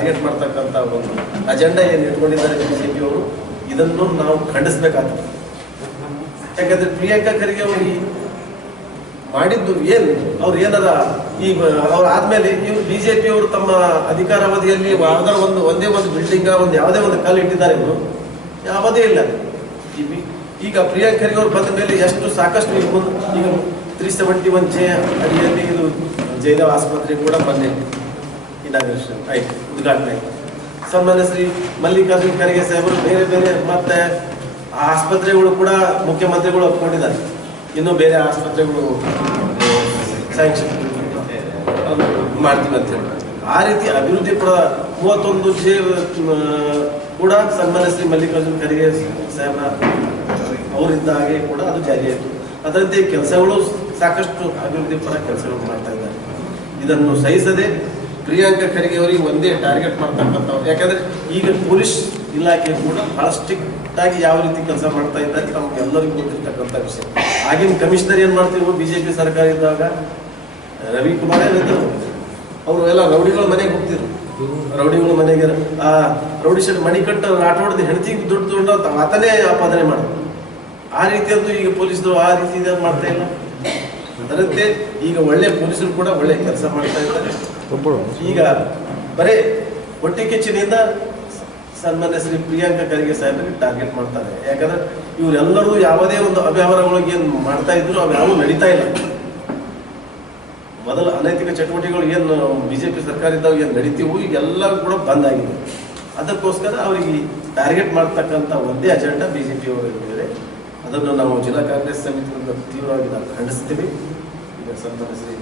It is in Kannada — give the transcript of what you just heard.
ಟಾರ್ಗೆಟ್ ಮಾಡ್ತಕ್ಕಂಥ ಒಂದು ಅಜೆಂಡಾ ಏನು ಇಟ್ಕೊಂಡಿದ್ದಾರೆ ಬಿಜೆಪಿ ಅವರು, ಇದನ್ನು ನಾವು ಖಂಡಿಸ್ಬೇಕಾಗ್ತದೆ. ಯಾಕಂದ್ರೆ ಪ್ರಿಯಾಂಕಾ ಖರ್ಗೆ ಅವರು ಮಾಡಿದ್ದು ಏನು? ಅವ್ರು ಏನದ ಈ ಅವ್ರು ಆದ್ಮೇಲೆ ಇವ್ರು ಬಿಜೆಪಿ ಅವರು ತಮ್ಮ ಅಧಿಕಾರಾವಧಿಯಲ್ಲಿ ಯಾವ್ದಾರ ಒಂದು, ಒಂದೇ ಒಂದು ಬಿಲ್ಡಿಂಗ್ ಒಂದು ಯಾವುದೇ ಒಂದು ಕಲ್ಲು ಇಟ್ಟಿದ್ದಾರೆ ಇವರು ಯಾವುದೇ ಇಲ್ಲ. ಈಗ ಪ್ರಿಯಾಂಕ್ ಖರ್ಗೆ ಅವರು ಬಂದ ಮೇಲೆ ಎಷ್ಟು ಸಾಕಷ್ಟು ಈಗ ಈಗ ತ್ರೀ ಸೆವೆಂಟಿ ಒನ್ ಜೆ ಅಡಿಯಲ್ಲಿ ಇದು ಜಯದೇವ್ ಆಸ್ಪತ್ರೆ ಕೂಡ ಮೊನ್ನೆ ಇನಾಗ್ರೇಷನ್. ಆಯ್ತು ಉದ್ಘಾಟನೆ ಆಯ್ತು ಸನ್ಮಾನ್ಯ ಶ್ರೀ ಮಲ್ಲಿಕಾರ್ಜುನ್ ಖರ್ಗೆ ಸಾಹೇಬರು ಬೇರೆ ಬೇರೆ ಮತ್ತೆ ಆಸ್ಪತ್ರೆಗಳು ಕೂಡ ಮುಖ್ಯಮಂತ್ರಿಗಳು ಒಪ್ಕೊಂಡಿದ್ದಾರೆ. ಇನ್ನು ಬೇರೆ ಆಸ್ಪತ್ರೆಗಳು ಸ್ಯಾಂಕ್ಷನ್ ಮಾಡ್ತೀವಿ ಅಂತ ಹೇಳಿ ಆ ರೀತಿ ಅಭಿವೃದ್ಧಿ ಕೂಡ ಮೂವತ್ತೊಂದು ಜೆ ಕೂಡ ಸನ್ಮಾನ್ಯ ಶ್ರೀ ಮಲ್ಲಿಕಾರ್ಜುನ್ ಖರ್ಗೆ ಸಾಹೇಬರ ಅವರಿದ್ದಾಗೆ ಕೂಡ ಅದು ಜಾರಿಯಾಯಿತು ಅದರಂತೆ ಕೆಲಸಗಳು ಸಾಕಷ್ಟು ಅಭಿವೃದ್ಧಿ ಪರ ಕೆಲಸಗಳು ಮಾಡ್ತಾ ಇದ್ದಾರೆ. ಇದನ್ನು ಸಹಿಸದೆ ಪ್ರಿಯಾಂಕಾ ಖರ್ಗೆ ಅವರಿಗೆ ಒಂದೇ ಟಾರ್ಗೆಟ್ ಮಾಡ್ತಕ್ಕಂಥವ್ರು. ಯಾಕಂದ್ರೆ ಈಗ ಪೊಲೀಸ್ ಇಲಾಖೆ ಕೂಡ ಬಹಳ ಸ್ಟ್ರಿಕ್ಟ್ ಆಗಿ ಯಾವ ರೀತಿ ಕೆಲಸ ಮಾಡ್ತಾ ಇದ್ದಾರೆ ನಮ್ಗೆಲ್ಲರಿಗೂ ಗೊತ್ತಿರ್ತಕ್ಕಂಥ ವಿಷಯ. ಆಗಿನ ಕಮಿಷನರ್ ಏನ್ ಮಾಡ್ತಿದ್ರು? ಬಿಜೆಪಿ ಸರ್ಕಾರ ಇದ್ದಾಗ ರವಿಕುಮಾರ್ ಏನಿದ್ರು ಅವರು ಎಲ್ಲ ರೌಡಿಗಳ ಮನೆಗೆ ಹೋಗ್ತಿದ್ರು. ರೌಡಿಗಳ ಮನೆಗೆ, ಆ ರೌಡಿ ಶೆಟ್ ಮಣಿ ಕಟ್ಟ ರಾಠೋಡ್ದು ಹೆಂಡತಿಗೆ ದುಡ್ಡು ದುಡ್ಡು ಅಂತ ಆತನೇ ಆಪಾದನೆ ಮಾಡಿದ್ರು ಆ ರೀತಿಯದ್ದು ಈಗ ಪೊಲೀಸರು ಆ ರೀತಿ ಮಾಡ್ತಾ ಇಲ್ಲ. ಅದರಂತೆ ಈಗ ಒಳ್ಳೆ ಪೊಲೀಸರು ಕೂಡ ಒಳ್ಳೆ ಕೆಲಸ ಮಾಡ್ತಾ ಇದ್ದಾರೆ. ಈಗ ಬರೀ ಹೊಟ್ಟೆ ಕಿಚ್ಚಿನಿಂದ ಸನ್ಮಾನ್ಯ ಶ್ರೀ ಪ್ರಿಯಾಂಕಾ ಖರ್ಗೆ ಸಾಹೇಬರಿಗೆ ಟಾರ್ಗೆಟ್ ಮಾಡ್ತಾರೆ. ಯಾಕಂದ್ರೆ ಇವರೆಲ್ಲರೂ ಯಾವುದೇ ಒಂದು ಅವ್ಯವಹಾರಗಳಿಗೆ ಏನು ಮಾಡ್ತಾ ಇದ್ರು ಅವು ಯಾವೂ ನಡೀತಾ ಇಲ್ಲ. ಮೊದಲ ಅನೈತಿಕ ಚಟುವಟಿಕೆಗಳು ಏನು ಬಿಜೆಪಿ ಸರ್ಕಾರ ಇದ್ದಾಗ ಏನು ನಡೀತೀವು, ಈಗೆಲ್ಲ ಕೂಡ ಬಂದ್ ಆಗಿದೆ. ಅದಕ್ಕೋಸ್ಕರ ಅವರಿಗೆ ಟಾರ್ಗೆಟ್ ಮಾಡ್ತಕ್ಕಂಥ ಒಂದೇ ಅಜೆಂಡಾ ಬಿಜೆಪಿ ಅವರಿದ್ದಾರೆ ಅದನ್ನು ನಾವು ಜಿಲ್ಲಾ ಕಾಂಗ್ರೆಸ್ ಸಮಿತಿಯಿಂದ ತೀವ್ರವಾಗಿ ನಾವು ಖಂಡಿಸ್ತೀವಿ. ಈಗ ಸನ್ಮಾನ್ಯ ಶ್ರೀ